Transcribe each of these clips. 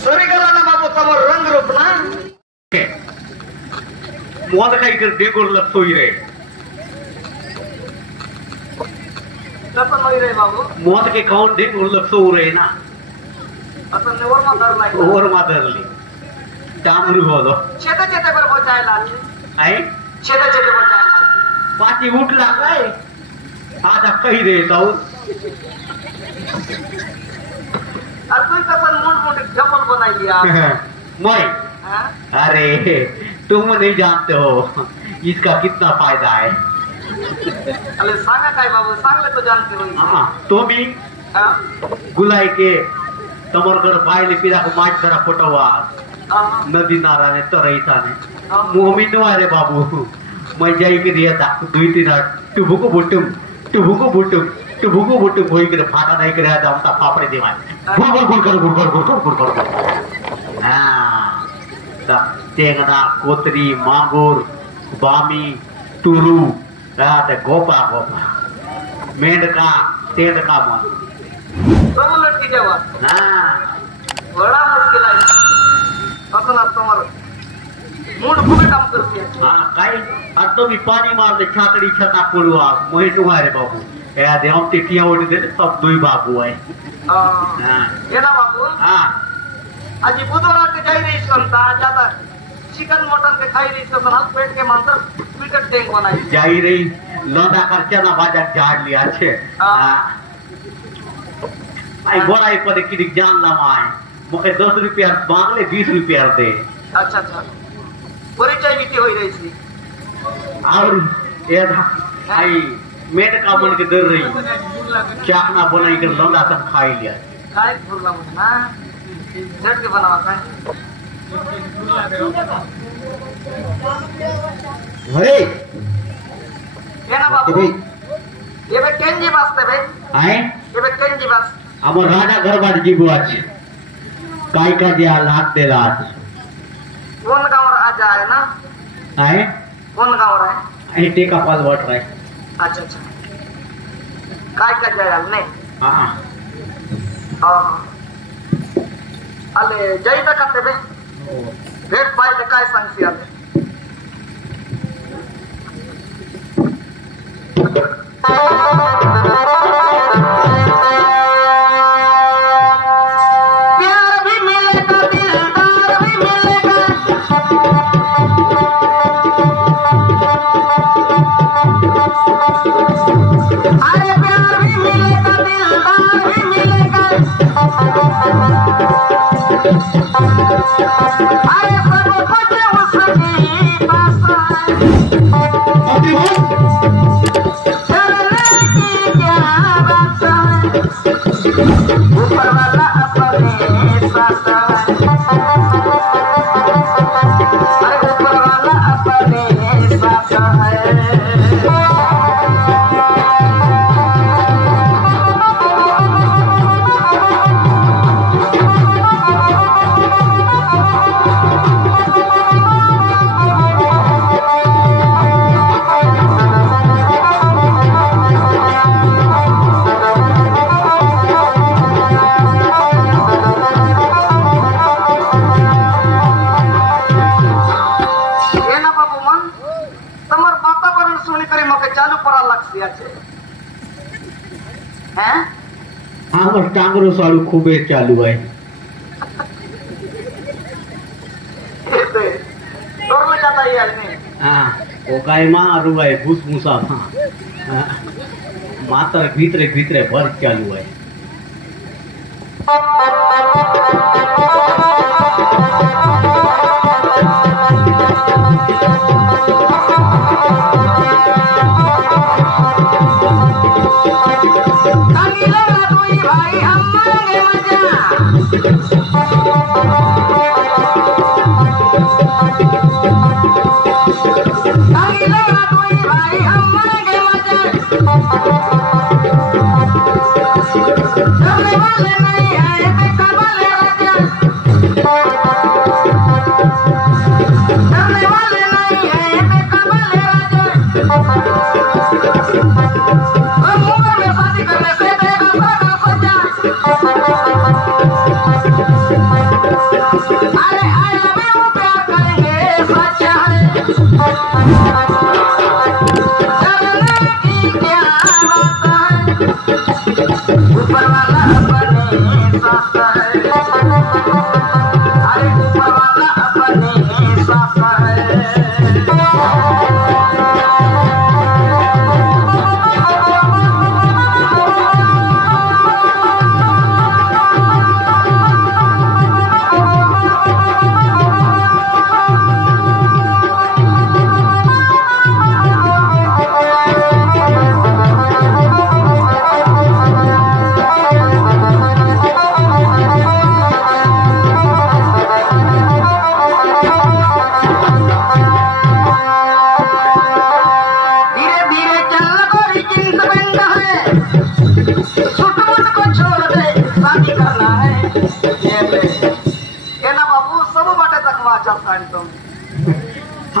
सरी गेला ना बाबू तमर रंग रूप ना मोद काही कर डेकोर लगतोय रे कसं नाही रे बाबू मोद के काउंट डेकोर लगतो रे ना असं नेवर मारलाय ओवर मारली डामरू होलो छेता छेता पर बचायला आहे छेता छेता बचायला पाची उठला काय आता काही रे जाऊ और कोई कसम मोट मोटे चप्पल बनाई लिया मैं अरे तुम नहीं जानते हो इसका कितना फायदा है अरे सांगा काय बाबू सांगले तो जानते हो हाँ तो भी गुलाई के तमरगर बायले पिरा को माच करा फोटोवा नदी नारा ने तरई था ने मोमी नो अरे बाबू मैं जाई के दिया था दुई तीन टुबुको बुटुम होई करे फाटा नहीं करे आता हमता पापड़े देवा गुड़ हाँ ता तेंगना कोतरी मांगूर बामी तुलू ते गोपा मेंढका तेंडका मन सब लटकी जावा हाँ बड़ा मुश्किल है असला तुम्हारे मूड खूब काम करती है हाँ काई आज तो भी पानी मार दे छातड़ी छता पुलवा मोहि तुम्हारे बाबू या दे हम टिकिया ओडी दे सब दुई बाबू है हां ये ना बाबू हां आज बुधवार के जाई रही संता ज्यादा चिकन मटन के खाई रही तो हाथ पेट के मांतर विकेट टैंक बनाई जाई रही लोदा खर्चा ना बाजार झाड़ लिया छे हां आई गोराई पर की जान ला माय मुके 10 रुपया मांगले 20 रुपया दे अच्छा अच्छा परिचय भी होई रही थी और ये आई मेट का मन के डर रही चाहना बनाई कर लौंडा सब खाई लिया काय भूलला ना झट के बनावा काय अरे ये ना बाबू ये बे केंजी बासते बे आए ये बे केंजी बास हमर राजा घरबार जीबो আছে काय का दिया लाख दे रात कौन गांव आ जाए ना आए कौन गांव रहा आणि टेका पास वाट रहा है अच्छा अच्छा काय का जाय ने हां हां अले जय तक करते बे भेट पाय काय सांगसी आले टांगरो सालू खूबे चालू है ओ काय मारू है भूसभूसा मात्र भीतरे भीतरे भर चालू है अपने साथ है, अरे ऊपर वाला अपने साथ है।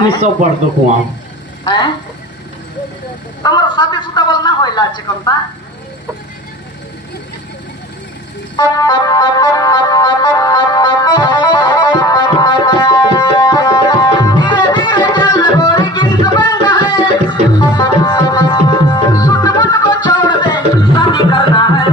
আমি সব পড়তো কুয়াম हैं तमर शादी सुदा बोल ना होइला चिकनता धीरे धीरे चल गोरी जिंद बंद है, सुट बुट को छोड़ दे शादी करना है।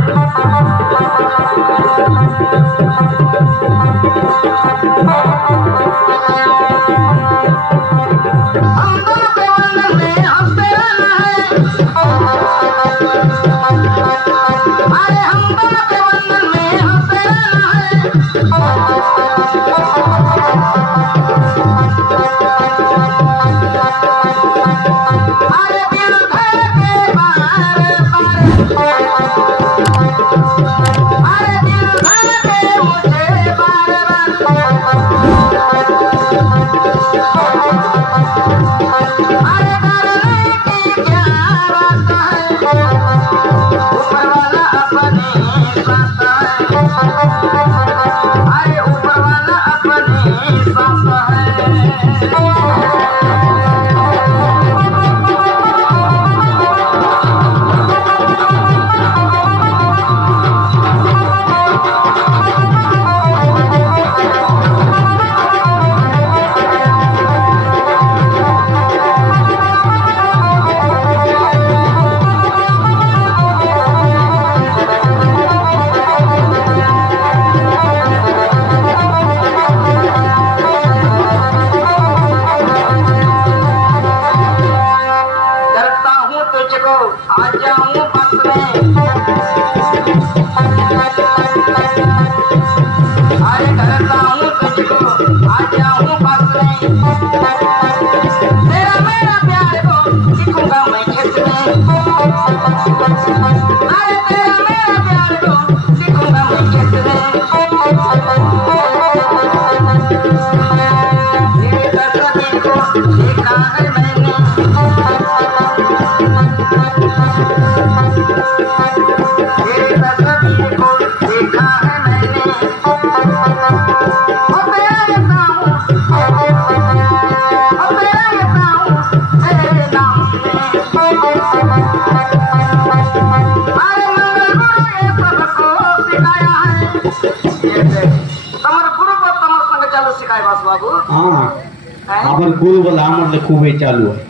আমার গুরু বলে আমার খুবই চালু হয়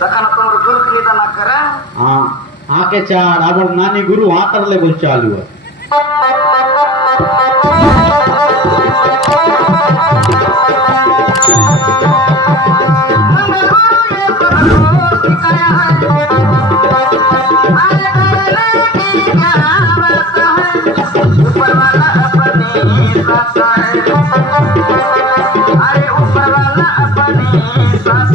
তখন তোমার গুরু ক্রিয়া না করে आके चार अब नानी गुरु आकर लेवल चालू है अरे ऊपर वाला अपने साथ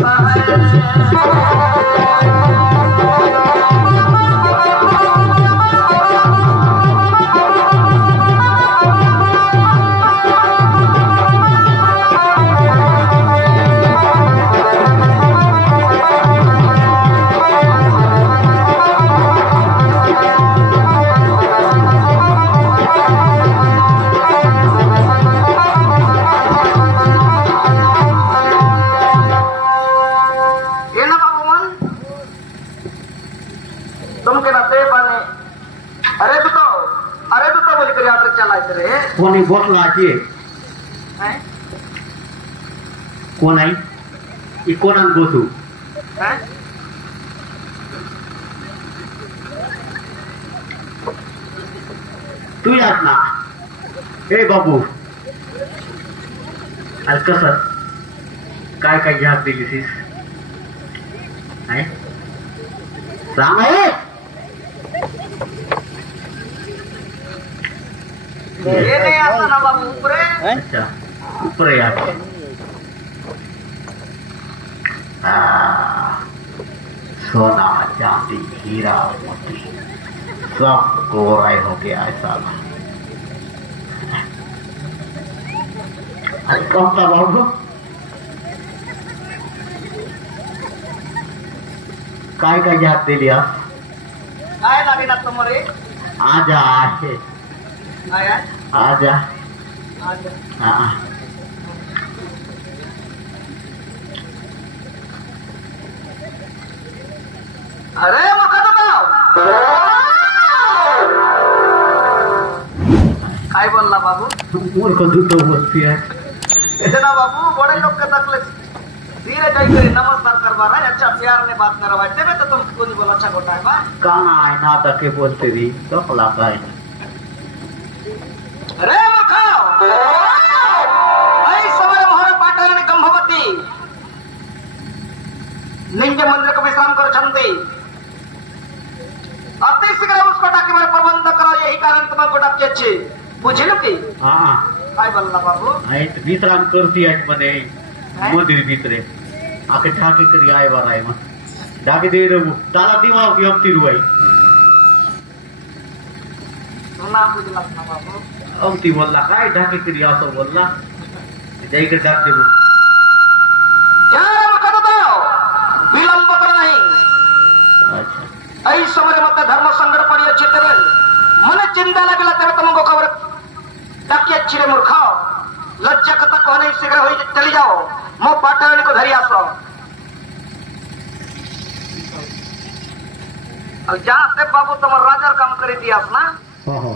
है। कोणी बोटला आहे कोण आहे कोणान बोसू तू यात ना ए बाबू अरे कसं काय काय घ्या दिलीस आहे सांग आहे ये नहीं आता ना बाबू ऊपरे अच्छा ऊपर है यार सोना चांदी हीरा मोती सब गोराई हो गया है साला अरे कौन था बाबू काय काय याद दिली आज काय लागे ना तुम्हारे आजा आहे आया आजा आजा हाँ अरे मका तो काय बोलला बाबू मूर्ख दूतो बोलती है इसे ना बाबू बड़े लोग के तकलीफ धीरे जाकर नमस्कार करवा रहा है अच्छा प्यार ने बात करवा तेरे तो तुम कुछ बोला अच्छा गोटा है बा कहाँ है ना तक बोलते थी तो फला का है अरे मखाओ ऐ समय मोहर पाटन गंभवती निंज मंदिर को विश्राम कर छंदी अति शीघ्र उसको डाके मेरे प्रबंध करो यही कारण तुम्हें को डाके अच्छे बुझे लो की हाँ काय बोलला बाबू आहे विश्राम करती आज मने मंदिर भीतरे आके ठाके करी आए बार आए मत ढाके दे रहे ताला दिमाग की अब तिरुआई ना बुझला ना बाबू अब ती बोलला काय ढाके करी आसो बोलला जाई कर ढाक दे यार मका तो विलंब कर नहीं अच्छा ऐ समय मत धर्म संकट पड़ी अच्छे तेरे मन चिंता लगला तेरे तुमको खबर डाके अच्छी रे मूर्ख लज्जा कथा कहने शीघ्र हो चली जाओ मो पाटन को धरी आसो अब जाते बाबू तुम राजा काम करी दिया ना हाँ हाँ